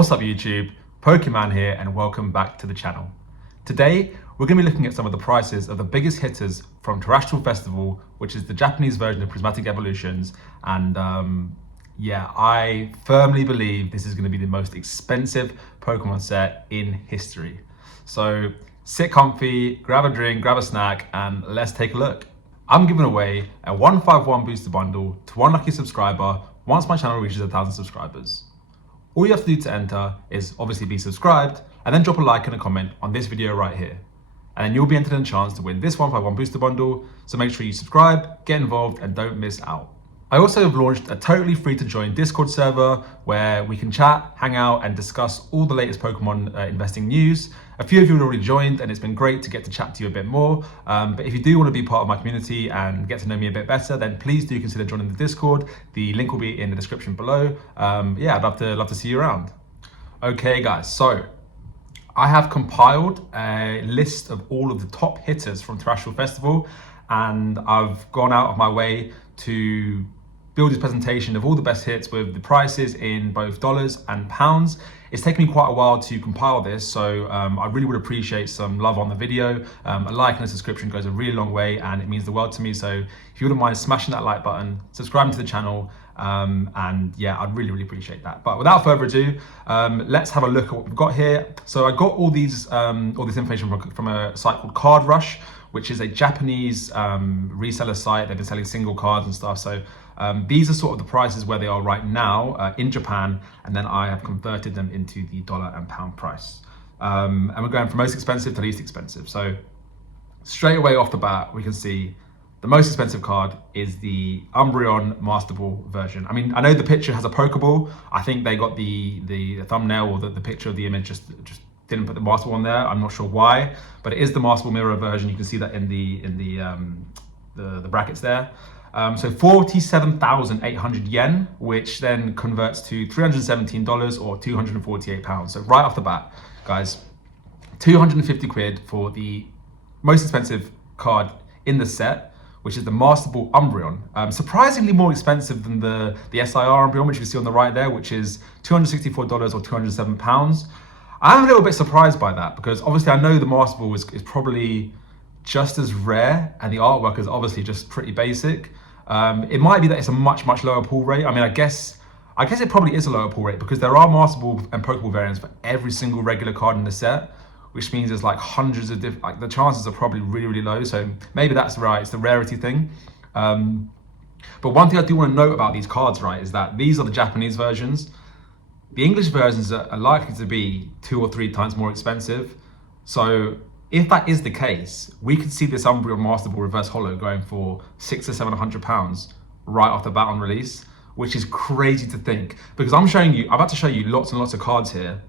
What's up YouTube? Pokemon here and welcome back to the channel. Today we're going to be looking at some of the prices of the biggest hitters from Terrestrial Festival, which is the Japanese version of Prismatic Evolutions, and yeah, I firmly believe this is going to be the most expensive Pokemon set in history. So sit comfy, grab a drink, grab a snack, and let's take a look. I'm giving away a 151 booster bundle to one lucky subscriber once my channel reaches 1,000 subscribers. All you have to do to enter is obviously be subscribed and then drop a like and a comment on this video right here. And then you'll be entered in a chance to win this 151 booster bundle, so make sure you subscribe, get involved, and don't miss out. I also have launched a totally free to join Discord server where we can chat, hang out, and discuss all the latest Pokemon investing news. A few of you have already joined and it's been great to get to chat to you a bit more. But if you do want to be part of my community and get to know me a bit better, then please do consider joining the Discord. The link will be in the description below. Yeah, I'd love to see you around. Okay guys, so I have compiled a list of all of the top hitters from Terrestrial Festival, and I've gone out of my way to build this presentation of all the best hits with the prices in both dollars and pounds. It's taken me quite a while to compile this, so I really would appreciate some love on the video. A like and a subscription goes a really long way and it means the world to me. So if you wouldn't mind smashing that like button, subscribing to the channel, and yeah, I'd really appreciate that. But without further ado, let's have a look at what we've got here. So I got all this information from a site called Card Rush, which is a Japanese reseller site. They've been selling single cards and stuff. So these are sort of the prices where they are right now in Japan, and then I have converted them into the dollar and pound price. And we're going from most expensive to least expensive. So straight away off the bat, we can see the most expensive card is the Umbreon Master Ball version. I mean, I know the picture has a Pokeball. I think they got the thumbnail or the picture of the image just didn't put the Master Ball on there. I'm not sure why, but it is the Master Ball mirror version. You can see that in the brackets there. So 47,800 yen, which then converts to $317 or 248 pounds. So right off the bat, guys, 250 quid for the most expensive card in the set, which is the Master Ball Umbreon. Surprisingly more expensive than the SIR Umbreon, which you see on the right there, which is $264 or 207 pounds. I'm a little bit surprised by that because obviously I know the Master Ball is probably just as rare and the artwork is obviously just pretty basic. It might be that it's a much lower pull rate. I mean, I guess it probably is a lower pull rate because there are Master Ball and Pokeball variants for every single regular card in the set, which means there's like hundreds of different, like the chances are probably really low. So maybe that's right, it's the rarity thing. But one thing I do want to note about these cards, right, is that these are the Japanese versions. The English versions are likely to be 2 or 3 times more expensive. So if that is the case, we could see this Umbreon Master Ball Reverse Holo going for £600 or £700 right off the bat on release, which is crazy to think. Because I'm about to show you lots and lots of cards here,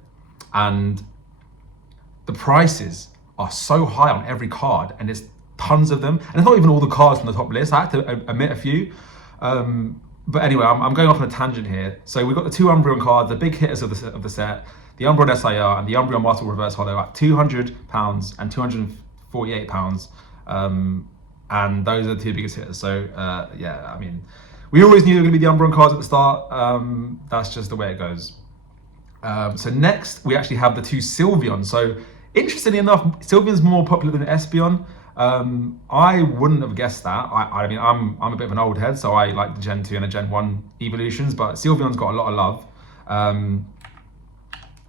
and the prices are so high on every card, and there's tons of them. And it's not even all the cards from the top list. I have to omit a few. But anyway, I'm going off on a tangent here. So we've got the 2 Umbreon cards, the big hitters of the set, the Umbreon SIR and the Umbreon Master Ball Reverse Holo at £200 and £248. And those are the 2 biggest hitters. So yeah, I mean, we always knew they were going to be the Umbreon cards at the start. That's just the way it goes. So next, we actually have the 2 Sylveon. So interestingly enough, Sylveon's more popular than Espeon. I wouldn't have guessed that. I mean, I'm a bit of an old head, so I like the Gen 2 and the Gen 1 Eeveelutions, but Sylveon's got a lot of love.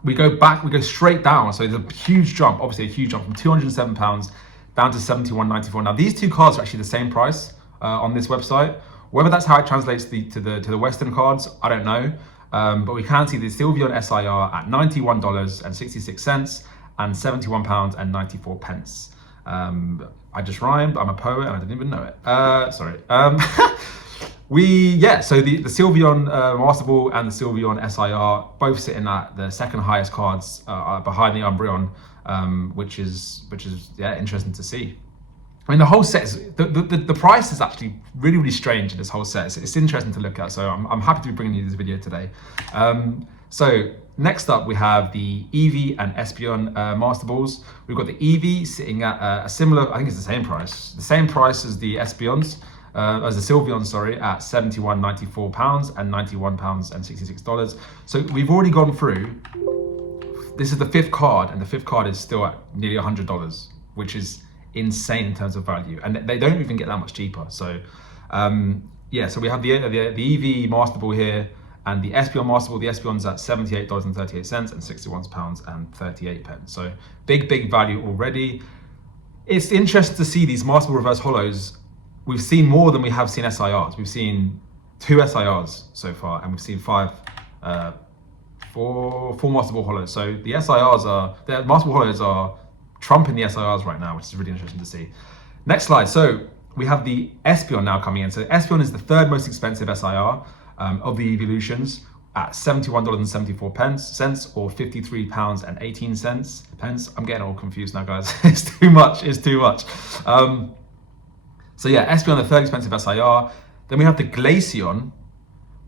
We go straight down. So there's a huge jump, obviously a huge jump from £207 down to £71.94. Now these 2 cards are actually the same price on this website. Whether that's how it translates to the Western cards, I don't know. But we can see the Sylveon SIR at $91.66 and £71.94. I just rhymed. I'm a poet and I didn't even know it. Sorry. So the Sylveon Master Ball and the Sylveon SIR both sitting at the second highest cards behind the Umbreon, which is yeah, interesting to see. I mean, the whole set is the price is actually really strange in this whole set. It's interesting to look at. So I'm happy to be bringing you this video today. So next up we have the Eevee and Espeon Master Balls. We've got the Eevee sitting at a similar, I think it's the same price as the Espeons. As the Sylveon, sorry, at £71.94 and £91.66. So we've already gone through this is the fifth card, and the fifth card is still at nearly $100, which is insane in terms of value, and they don't even get that much cheaper. So yeah, so we have the Eevee Master Ball here, and the Espeon Master Ball. The Espeon's at $78.38 and £61.38. So big value already. It's interesting to see these Master Ball reverse holos. We've seen more than we have seen SIRs. We've seen 2 SIRs so far, and we've seen four Master Ball holos. So the Master Ball holos are trumping the SIRs right now, which is really interesting to see. Next slide. So we have the Espeon now coming in. So Espeon is the third most expensive SIR of the Eeveelutions at $71.74 or £53.18. I'm getting all confused now, guys. It's too much. So yeah, Espeon, the third expensive SIR. Then we have the Glaceon,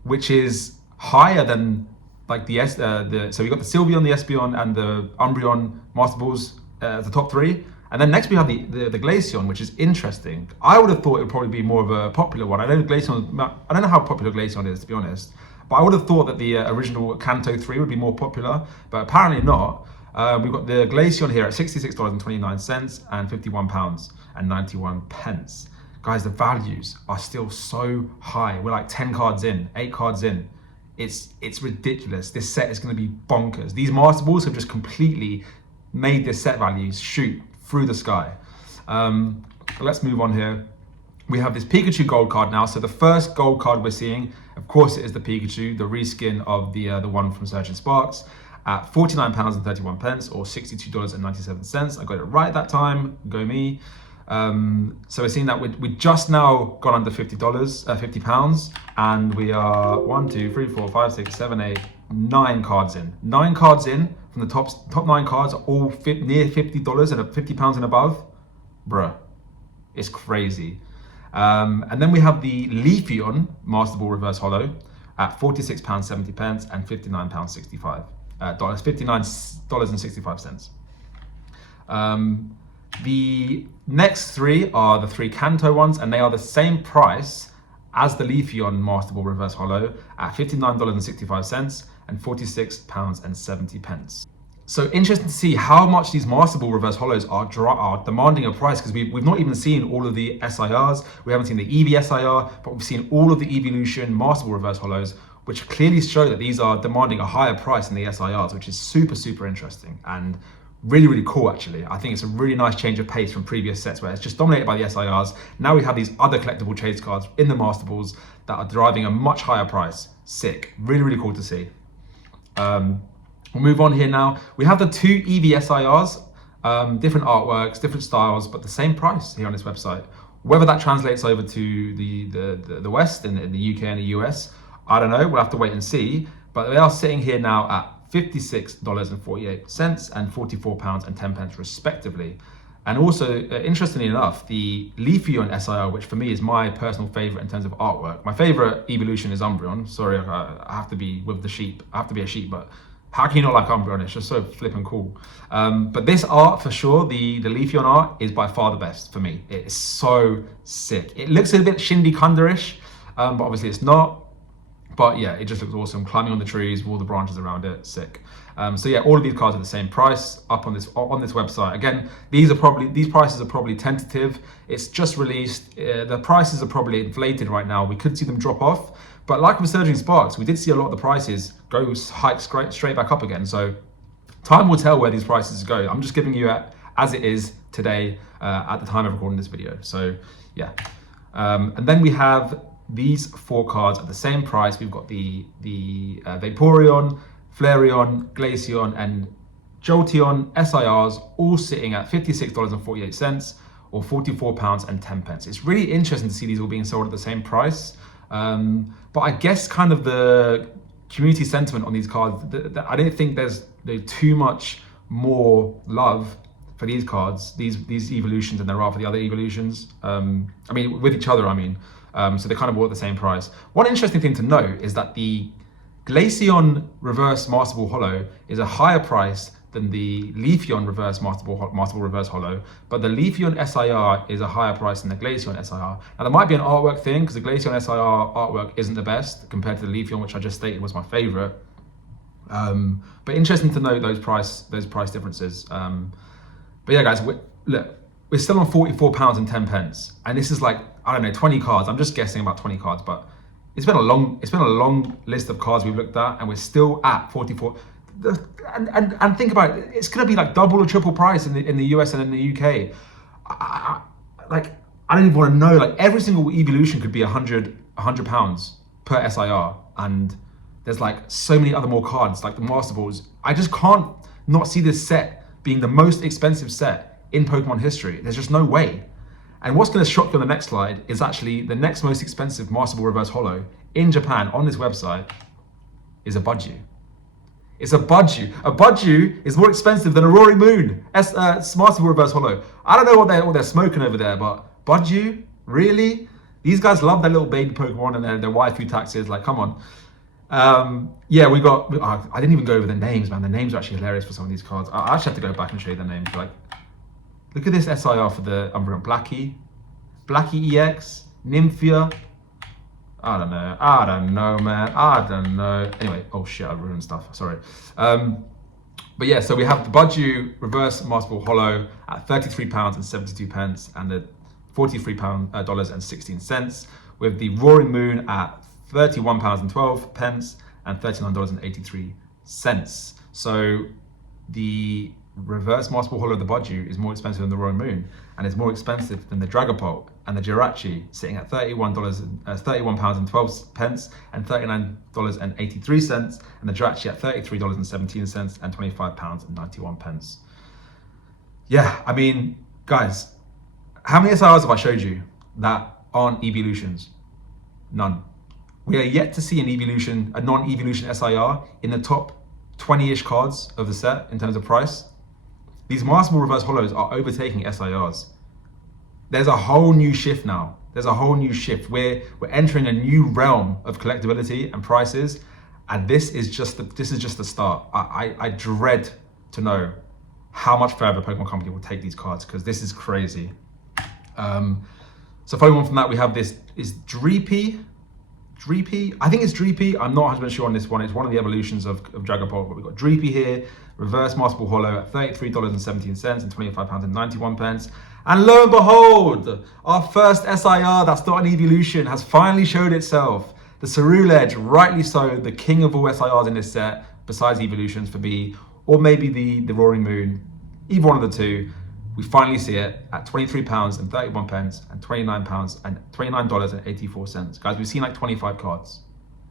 which is higher than like so we got the Sylveon, the Espeon, and the Umbreon Master Balls as the top 3. And then next we have the Glaceon, which is interesting. I would have thought it would probably be more of a popular one. I don't know how popular Glaceon is, to be honest. But I would have thought that the original Kanto 3 would be more popular, but apparently not. We've got the Glaceon here at $66.29 and £51.91. Guys, the values are still so high. We're like 10 cards in, 8 cards in. It's ridiculous. This set is going to be bonkers. These Master Balls have just completely made this set values shoot through the sky. Let's move on here. We have this Pikachu gold card now. So the first gold card we're seeing, of course, it is the Pikachu, the reskin of the one from Surgeon Sparks, at £49.31 or $62.97. I got it right that time. Go me. So we're seeing that we just now gone under £50, and we are 1, 2, 3, 4, 5, 6, 7, 8, 9 cards in. 9 cards in from the top 9 cards are all near $50 and £50 and above. Bruh, it's crazy. And then we have the Leafeon Master Ball Reverse Holo at £46.70 and $59.65. $59.65. The next 3 are the 3 Kanto ones, and they are the same price as the Leafeon Master Ball Reverse Holo at $59.65 and £46.70. So interesting to see how much these Master Ball Reverse Holos are demanding a price, because we've not even seen all of the SIRs. We haven't seen the Eevee SIR, but we've seen all of the Eeveelution Master Ball Reverse Holos, which clearly show that these are demanding a higher price than the SIRs, which is super interesting and really cool, actually. I think it's a really nice change of pace from previous sets where it's just dominated by the SIRs. Now we have these other collectible chase cards in the Master Balls that are driving a much higher price. Sick. Really cool to see. We'll move on here now. We have the 2 Eevee SIRs, different artworks, different styles, but the same price here on this website. Whether that translates over to the West, in the UK and the US, I don't know. We'll have to wait and see. But they are sitting here now at $56.48 and £44.10 respectively. And also, interestingly enough, the Leafeon SIR, which for me is my personal favorite in terms of artwork. My favorite Eeveelution is Umbreon. Sorry, I have to be with the sheep. I have to be a sheep, but how can you not like Umbreon? It's just so flippin' cool. But this art, for sure, the Leafeon art is by far the best for me. It is so sick. It looks a bit Shindy Kunderish, but obviously it's not. But yeah, it just looks awesome. Climbing on the trees with all the branches around it, sick. So yeah, all of these cards are the same price up on this website. Again, these prices are probably tentative. It's just released. The prices are probably inflated right now. We could see them drop off. But like with Surging Sparks, we did see a lot of the prices go hike straight back up again. So time will tell where these prices go. I'm just giving you as it is today at the time of recording this video. So yeah, and then we have these 4 cards at the same price. We've got the Vaporeon, Flareon, Glaceon, and Jolteon SIRs all sitting at $56.48 or £44.10. It's really interesting to see these all being sold at the same price. But I guess kind of the community sentiment on these cards, I don't think there's too much more love for these cards, these Eeveelutions, than there are for the other Eeveelutions. I mean, with each other, I mean. So they're kind of all at the same price. One interesting thing to note is that the Glaceon Reverse Master Ball Holo is a higher price than the Leafeon Reverse Master Ball Reverse Holo, but the Leafeon SIR is a higher price than the Glaceon SIR. Now there might be an artwork thing, because the Glaceon SIR artwork isn't the best compared to the Leafeon, which I just stated was my favorite. But interesting to note those price differences. But yeah, guys, look, we're still on £44 and 10 pence, and this is like, I don't know, 20 cards. I'm just guessing about 20 cards, but it's been a long list of cards we've looked at, and we're still at 44. And think about it, it's gonna be like double or triple price in the US and in the UK. I don't even want to know. Like every single Eeveelution could be £100 per SIR, and there's like so many other more cards, like the Master Balls. I just can't not see this set being the most expensive set in Pokemon history. There's just no way. And what's going to shock you on the next slide is actually the next most expensive Master Ball Reverse Holo in Japan on this website is a Budju. It's a Budju. A Budju is more expensive than a Roaring Moon Master Ball Reverse Holo. I don't know what they're smoking over there, but Budju, really? These guys love their little baby Pokemon and their waifu taxes. Like, come on. Yeah, I didn't even go over the names, man. The names are actually hilarious for some of these cards. I actually have to go back and show you the names. Like, look at this SIR for the Umbreon. Blackie EX, Nymphia. I don't know, man. I don't know. Anyway, oh shit, I ruined stuff. Sorry. But yeah, so we have the Budju Reverse Master Ball Holo at £33 and 72 pence, and the $43 and 16 cents, with the Roaring Moon at £31 and 12 pence and $39 and 83 cents. So the Reverse Master Ball Holo of the Budju is more expensive than the Roaring Moon, and it's more expensive than the Dragapult and the Jirachi, sitting at £31 and 12 pence and $39 and 83 cents, and the Jirachi at $33 and 17 cents and £25 and 91 pence. Yeah, I mean, guys, how many SIRs have I showed you that aren't Eeveelutions? None. We are yet to see a non-Eeveelution SIR in the top 20-ish cards of the set in terms of price. These Master Ball Reverse Holos are overtaking SIRs. There's a whole new shift now. There's a whole new shift. We're entering a new realm of collectability and prices, and this is just the start. I dread to know how much further Pokemon Company will take these cards, because this is crazy. So following on from that, we have this is Dreepy. I think it's Dreepy. I'm not 100% sure on this one. It's one of the evolutions of Dragapult, but we've got Dreepy here, Reverse Master Ball Holo at $33 and 17 cents and £25 and 91 pence. And lo and behold, our first SIR that's not an Eeveelution has finally showed itself. The Ceruledge, rightly so, the king of all SIRs in this set, besides Eeveelutions for me, or maybe the Roaring Moon, either one of the two. We finally see it at £23 and 31 pence and £29 and $29 and 84 cents. Guys, we've seen like 25 cards,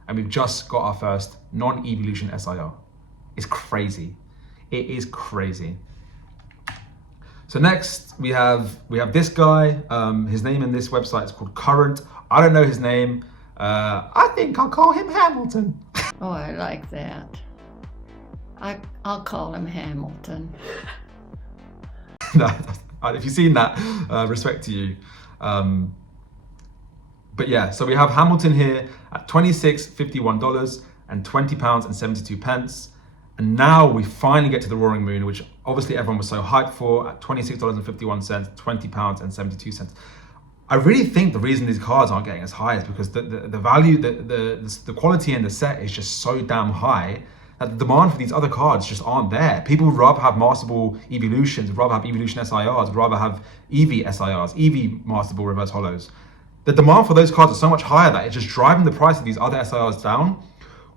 and we've just got our first non-Eeveelution SIR. It's crazy. It is crazy. So next we have this guy. His name in this website is called Current. I don't know his name. I think I'll call him Hamilton. Oh, I like that. I'll call him Hamilton. No, if you've seen that, respect to you. But yeah, so we have Hamilton here at $26.51 and £20 and 72 pence. And now we finally get to the Roaring Moon, which obviously everyone was so hyped for, at $26.51, £20 and 72 cents. I really think the reason these cards aren't getting as high is because the value, the quality in the set is just so damn high that the demand for these other cards just aren't there. People would rather have Master Ball Eeveelutions, would rather have Eeveelution SIRs, would rather have Eevee SIRs, Eevee Master Ball Reverse Holos. The demand for those cards is so much higher that it's just driving the price of these other SIRs down,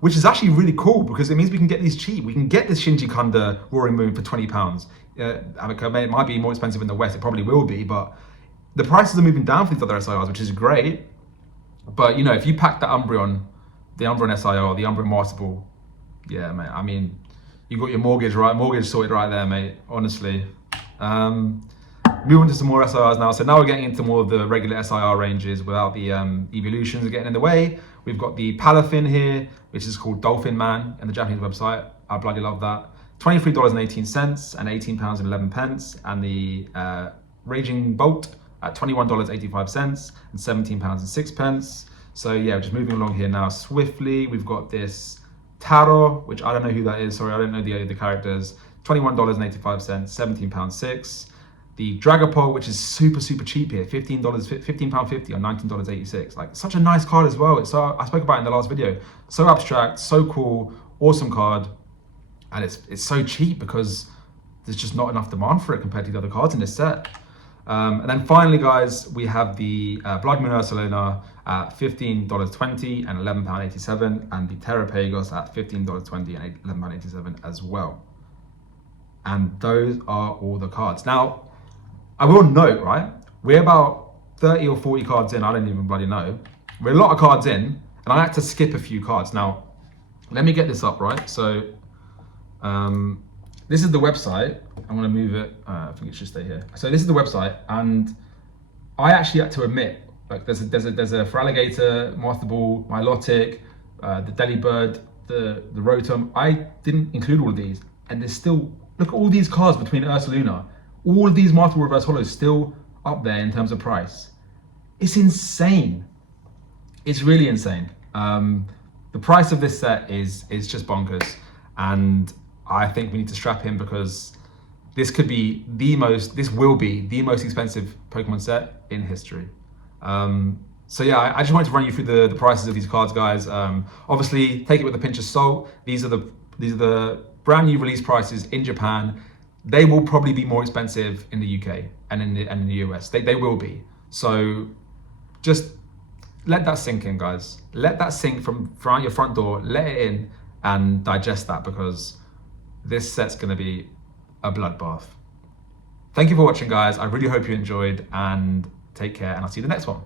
which is actually really cool because it means we can get these cheap. We can get this Shinji Kanda Roaring Moon for £20. It might be more expensive in the West, it probably will be, but the prices are moving down for these other SIRs, which is great. But you know, if you pack the Umbreon SIR, the Umbreon Master Ball, yeah, mate. I mean, you got your mortgage sorted right there, mate. Honestly. Moving to some more SIRs now. So now we're getting into more of the regular SIR ranges without the Eeveelutions getting in the way. We've got the Palafin here, which is called Dolphin Man in the Japanese website. I bloody love that. $23.18 and £18 and 11 pence, and the Raging Bolt at $21.85 and £17 and 6 pence. So yeah, just moving along here now swiftly. We've got this Taro, which I don't know who that is. Sorry, I don't know the characters. $21.85, £17 6. The Dragapult, which is super cheap here, £15.50 or $19.86. Like, such a nice card as well. I spoke about it in the last video. So abstract, so cool, awesome card. and it's so cheap because there's just not enough demand for it compared to the other cards in this set. And then finally, guys, we have the Blood Moon Ursaluna at $15.20 and £11.87, and the Terrapagos at $15.20 and £11.87 as well. And those are all the cards. Now, I will note, right, we're about 30 or 40 cards in, I don't even bloody know. We're a lot of cards in, and I had to skip a few cards. Now, let me get this up, right? So, this is the website. I'm gonna move it, I think it should stay here. So this is the website, and I actually had to admit, like there's a Feraligatr, Master Ball, Milotic, the Delibird, the Rotom. I didn't include all of these, and there's still, look at all these cards between Ursaluna. All of these multiple reverse holos still up there in terms of price. It's insane. It's really insane. The price of this set is just bonkers, and I think we need to strap in because this will be the most expensive Pokemon set in history. So yeah, I just wanted to run you through the prices of these cards, guys. Obviously, take it with a pinch of salt. These are the brand new release prices in Japan. They will probably be more expensive in the UK and in the US. They will be. So just let that sink in, guys. Let that sink from out your front door. Let it in and digest that, because this set's going to be a bloodbath. Thank you for watching, guys. I really hope you enjoyed, and take care, and I'll see you in the next one.